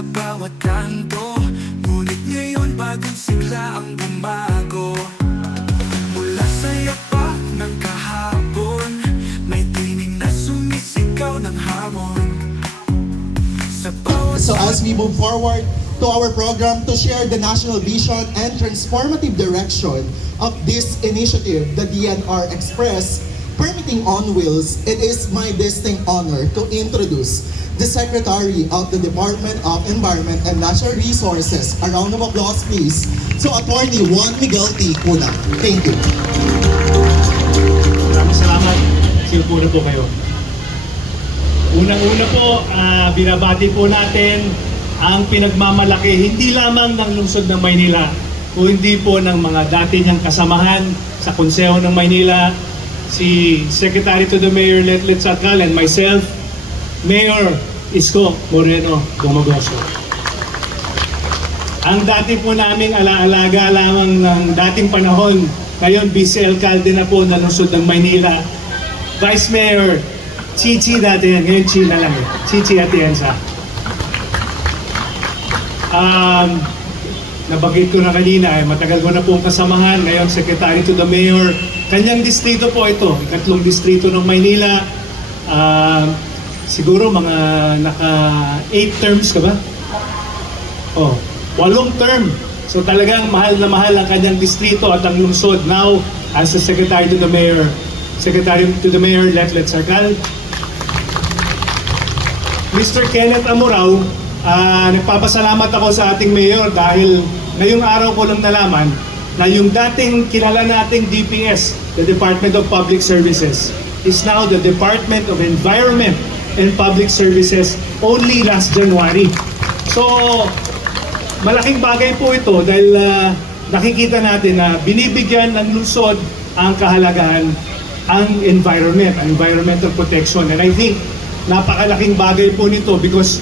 sa bawat kanto, ngunit ngayon bagong sigla ang bumago. Mula sa yapak ng kahapon, may tinig na sumisigaw ng hamon. Sa bawat So as we move forward to our program to share the national vision and transformative direction of this initiative, the DNR Express Permitting on Wheels, it is my distinct honor to introduce the Secretary of the Department of Environment and Natural Resources. A round of applause, please. So, Attorney Juan Miguel T. Cuna. Thank you. Maraming salamat. Silpo na po kayo. Unang-una po, binabati po natin ang pinagmamalaki hindi lamang ng lungsod ng Maynila, kundi po ng mga dati niyang kasamahan sa Konseho ng Maynila, si Secretary to the Mayor Letlet Sakal and myself, Mayor Isko Moreno Gomagoso. Ang dati po naming alaalaga lamang ng dating panahon, ngayon vice-alcalde na po ng lungsod ng Maynila, Vice Mayor Chichi dati yan, ngayon Chi na lang eh. Chichi Atienza. Nabagit ko na kanina, matagal ko na pong kasamahan, ngayon Secretary to the Mayor. Kanyang distrito po ito, ikatlong distrito ng Maynila. Siguro mga naka 8 terms ka ba? 8 term. So talagang mahal na mahal ang kanyang distrito at ang lungsod. Now, as a Secretary to the Mayor Letlet Sarkal. Mr. Kenneth Amurao, nagpapasalamat ako sa ating Mayor dahil ngayong araw ko lang nalaman na yung dating kilala nating DPS, the Department of Public Services, is now the Department of Environment and Public Services only last January. So, malaking bagay po ito dahil nakikita natin na binibigyan ng lungsod ang kahalagahan, ang environment, ang environmental protection. And I think napakalaking bagay po nito because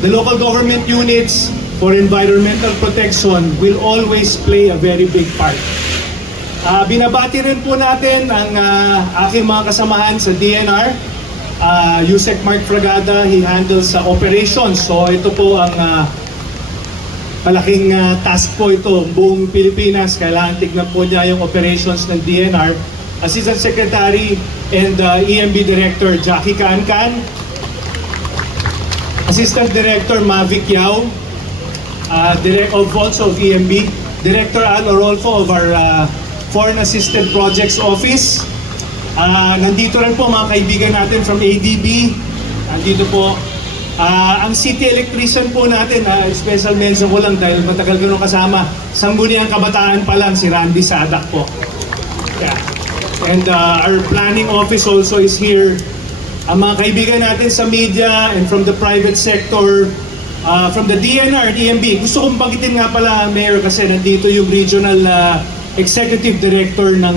the local government units for environmental protection will always play a very big part. Binabati rin po natin ang aking mga kasamahan sa DNR. Yusek Mark Fragada, he handles sa operations. So ito po ang malaking task po ito. Buong Pilipinas, kailangan tignan po niya yung operations ng DNR. Assistant Secretary and EMB Director Jackie Cancan. Assistant Director Mavic Yao. Also of EMB, Director Al Orolfo of our Foreign Assisted Projects Office. Nandito rin po mga kaibigan natin from ADB. Nandito po. Ang city electrician po natin, special mention ko lang dahil matagal ko nung kasama, Sangguniang Kabataan pa lang, si Randy Sadak po. Yeah. And our planning office also is here. Ang mga kaibigan natin sa media and from the private sector, from the DNR and EMB. Gusto kong banggitin nga pala, Mayor, kasi nandito yung Regional Executive Director ng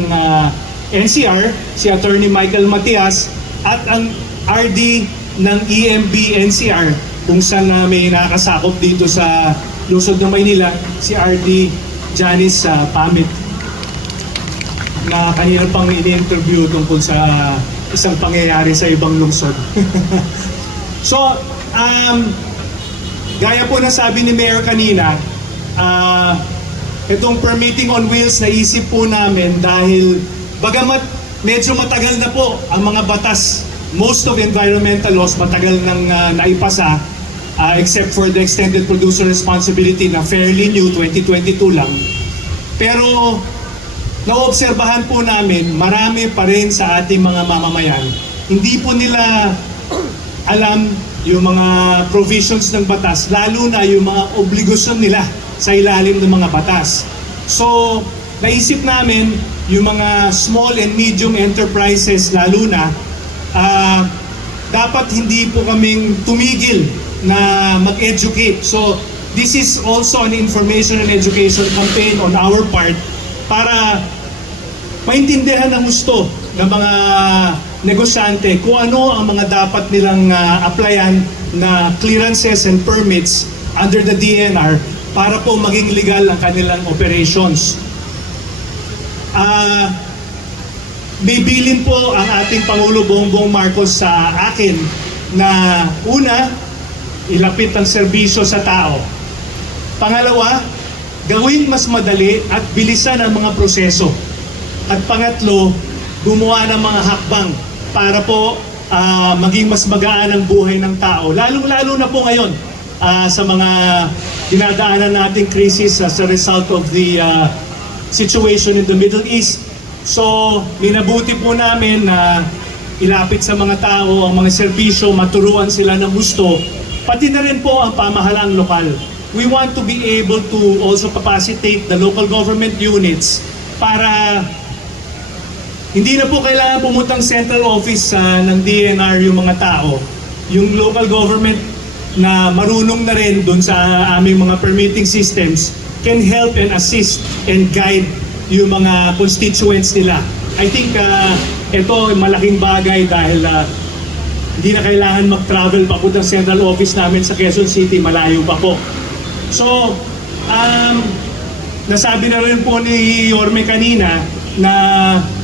NCR, si Attorney Michael Matias, at ang RD ng EMB NCR, kung saan may nakasakop dito sa lungsod ng Maynila, si RD Janice Pamit, na kanina pang ini-interview tungkol sa isang pangyayari sa ibang lungsod. So, gaya po na sabi ni Mayor kanina, itong permitting on wheels naisip po namin dahil bagamat medyo matagal na po ang mga batas, most of environmental laws matagal nang naipasa, except for the extended producer responsibility na fairly new, 2022 lang. Pero naobserbahan po namin, marami pa rin sa ating mga mamamayan, hindi po nila alam yung mga provisions ng batas, lalo na yung mga obligasyon nila sa ilalim ng mga batas. So, naisip namin yung mga small and medium enterprises lalo na, dapat hindi po kaming tumigil na mag-educate. So, this is also an information and education campaign on our part para maintindihan ng gusto ng mga negosyante kung ano ang mga dapat nilang applyan na clearances and permits under the DNR para po maging legal ang kanilang operations. May bilin po ang ating Pangulo Bongbong Marcos sa akin na una, ilapit ang serbisyo sa tao. Pangalawa, gawing mas madali at bilisan ang mga proseso. At pangatlo, gumawa ng mga hakbang para po maging mas magaan ang buhay ng tao. Lalong-lalo na po ngayon sa mga dinadaanan nating krisis as a result of the situation in the Middle East. So, minabuti po namin na ilapit sa mga tao ang mga serbisyo, maturuan sila ng gusto, pati na rin po ang pamahalaang lokal. We want to be able to also capacitate the local government units para hindi na po kailangan pumuntang central office ng DNR yung mga tao. Yung local government na marunong na rin doon sa aming mga permitting systems can help and assist and guide yung mga constituents nila. I think ito malaking bagay dahil hindi na kailangan mag-travel papuntang central office namin sa Quezon City, malayo pa po. So, nasabi na rin po ni Yorme kanina na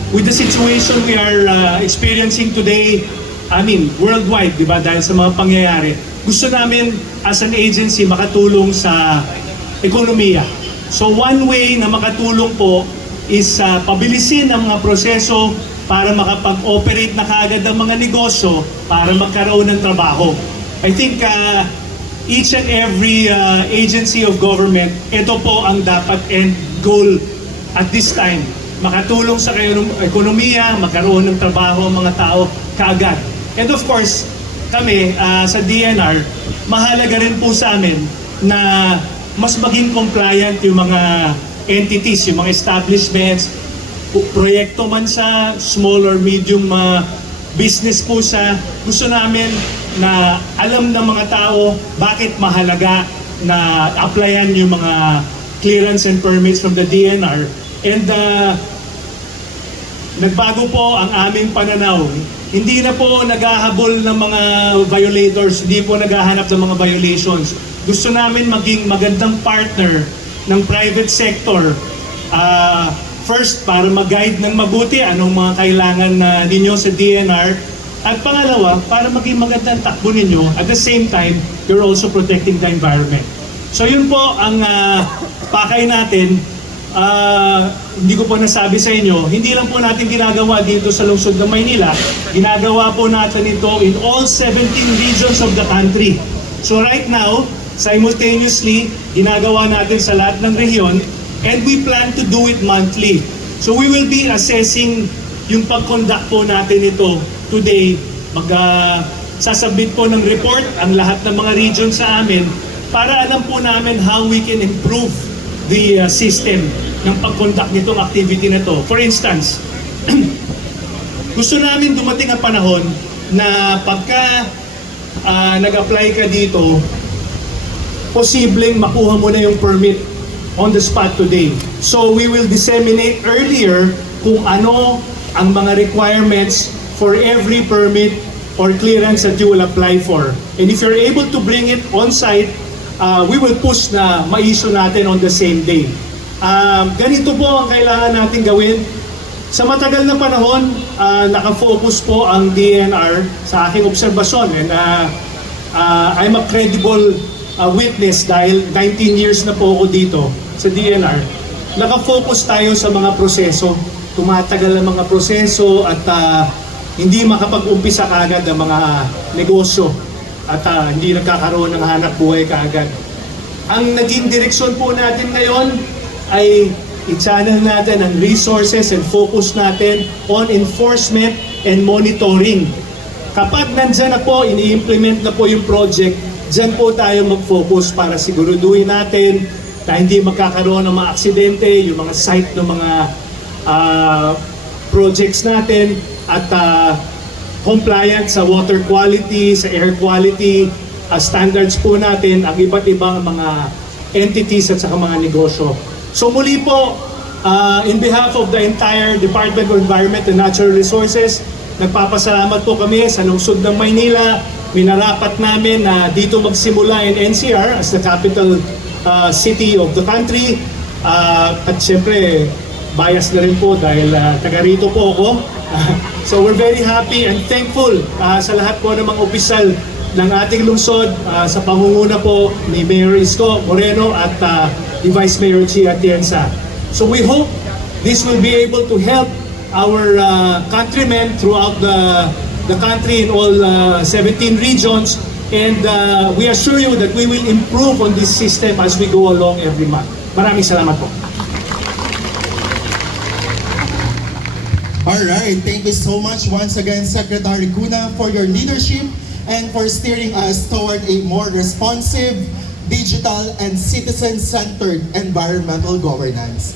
with the situation we are experiencing today, I mean, worldwide, di ba, dahil sa mga pangyayari, gusto namin as an agency makatulong sa ekonomiya. So, one way na makatulong po is pabilisin ang mga proseso para makapag-operate na kaagad ang mga negosyo para magkaroon ng trabaho. I think each and every agency of government, ito po ang dapat end goal at this time. Makatulong sa ekonomiya, magkaroon ng trabaho ang mga tao kaagad. And of course, kami sa DNR, mahalaga rin po sa amin na mas maging compliant yung mga entities, yung mga establishments, proyekto man sa small or medium business po sa gusto namin na alam ng mga tao bakit mahalaga na applyan yung mga clearance and permits from the DNR. And nagbago po ang aming pananaw. Hindi na po naghahabol ng mga violators, hindi po naghahanap ng mga violations. Gusto namin maging magandang partner ng private sector. First, para mag-guide ng mabuti anong mga kailangan ninyo sa DNR. At pangalawa, para maging magandang takbo ninyo. At the same time, you're also protecting the environment. So yun po ang pakay natin. Hindi ko po nasabi sa inyo, hindi lang po natin ginagawa dito sa lungsod ng Maynila. Ginagawa po natin ito in all 17 regions of the country. So right now, simultaneously, ginagawa natin sa lahat ng rehiyon. And we plan to do it monthly. So we will be assessing yung pag-conduct po natin ito today. Sasabit po ng report ang lahat ng mga region sa amin para alam po namin how we can improve the system ng pag-conduct nitong activity na to. For instance, gusto namin dumating ang panahon na pagka nag-apply ka dito, posibleng makuha mo na yung permit on the spot today. So we will disseminate earlier kung ano ang mga requirements for every permit or clearance that you will apply for. And if you're able to bring it on site, we will push na ma-issue natin on the same day. Ganito po ang kailangan natin gawin. Sa matagal na panahon, nakafocus po ang DNR sa aking obserbasyon. And I'm a credible witness dahil 19 years na po ako dito sa DNR. Nakafocus tayo sa mga proseso. Tumatagal ang mga proseso at hindi makapag-umpisa kaagad ang mga negosyo at hindi nagkakaroon ng hanap buhay kaagad. Ang naging direksyon po natin ngayon ay i-channel natin ang resources and focus natin on enforcement and monitoring. Kapag nandyan na po, ini-implement na po yung project, dyan po tayo mag-focus para siguraduhin natin na hindi magkakaroon ng mga aksidente, yung mga site ng mga projects natin at compliant sa water quality, sa air quality, standards po natin ang iba't ibang mga entities at saka mga negosyo. So muli po, in behalf of the entire Department of Environment and Natural Resources, nagpapasalamat po kami sa lungsod ng Maynila. Minarapat namin na dito magsimula in NCR as the capital city of the country. At syempre, bias na rin po dahil taga rito po ako. So we're very happy and thankful sa lahat po ng mga opisyal ng ating lungsod sa pangunguna po ni Mayor Isko Moreno at ni Vice Mayor Chia Atienza. So we hope this will be able to help our countrymen throughout the country in all 17 regions, and we assure you that we will improve on this system as we go along every month. Maraming salamat po. Alright, thank you so much once again, Secretary Cuna, for your leadership and for steering us toward a more responsive, digital, and citizen-centered environmental governance.